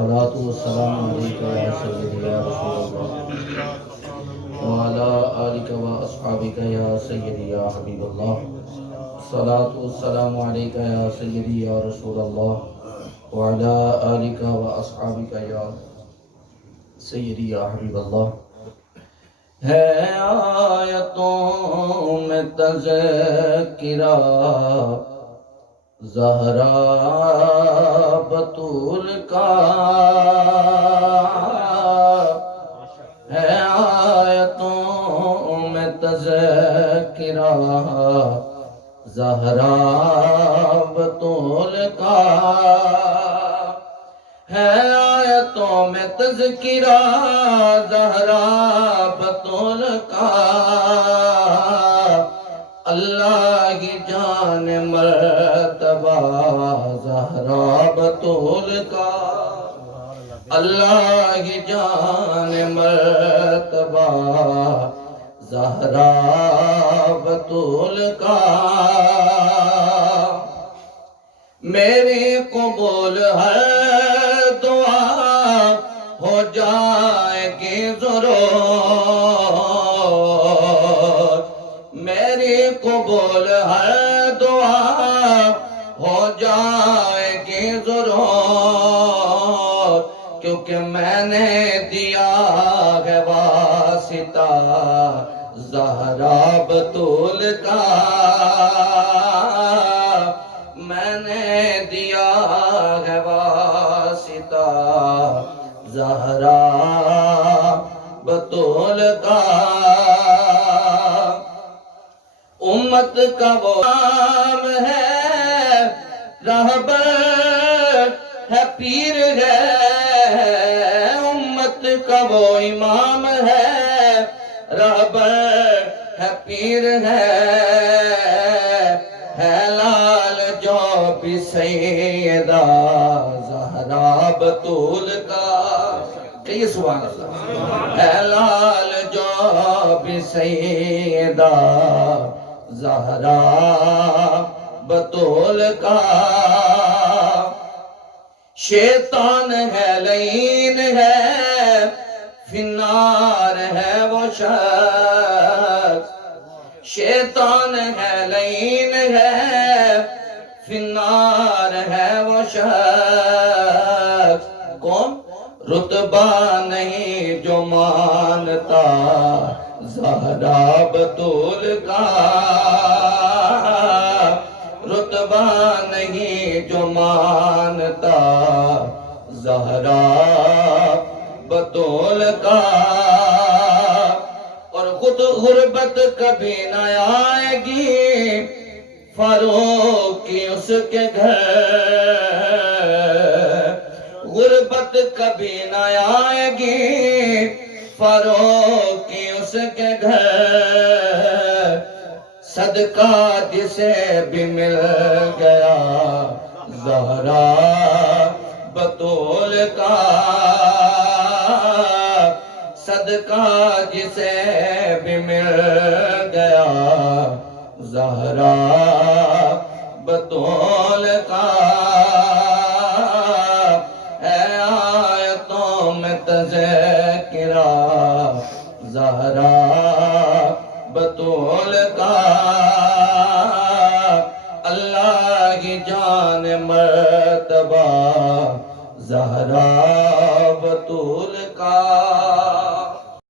الصلاة والسلام عليك يا سيدي يا رسول الله وعلى آلك وأصحابك يا سيدي يا حبيب الله. الصلاة والسلام عليك يا سيدي يا رسول الله وعلى آلك وأصحابك يا سيدي يا حبيب الله. ہے آیتوں میں تذکرہ زہرا بطول کا، ہے آیتوں میں تذکرہ زہرا بطول کا، ہے آیتوں میں تذکرہ زہرا بطول کا، اللہ کی جان مرتبہ زہرا بطول کا، اللہ کی جان مرتبہ زہرا بطول کا، میری قبول ہے دعا ہو جائے گی ضرور، میری قبول ہے دعا ہو جائے گی ضرور، کیونکہ میں نے دیا ہے واسطہ زہرا بطول کا، میں نے دیا ہے واسطہ زہرا بطول کا، امت کا وہ نام ہے رہبر ہے پیر ہے، امت کا وہ امام ہے رہبر ہے پیر ہے لال جو بھی سیدہ زہرا بطول کا، کہیے سبحان اللہ، ہے لال جو بھی سیدہ زہرا بطول کا، شیطان ہے لعین ہے فی النار ہے وہ شخص، شیطان ہے لعین ہے فی النار ہے وہ شخص، کون؟ رتبہ نہیں جو مانتا زہرا بطول کا، رتبہ نہیں جو مانتا زہرا بطول کا، اور خود غربت کبھی نہ آئے گی فاروق کی اس کے گھر، غربت کبھی نہ آئے گی فاروق کی اس کے گھر، صدقہ جسے بھی مل گیا زہرا بطول کا، صدقہ جسے بھی مل گیا زہرا بطول کا، ہے آیتوں میں تذکرہ زہرا بطول کا، اللہ کی جان مرتبہ زہرا بطول کا۔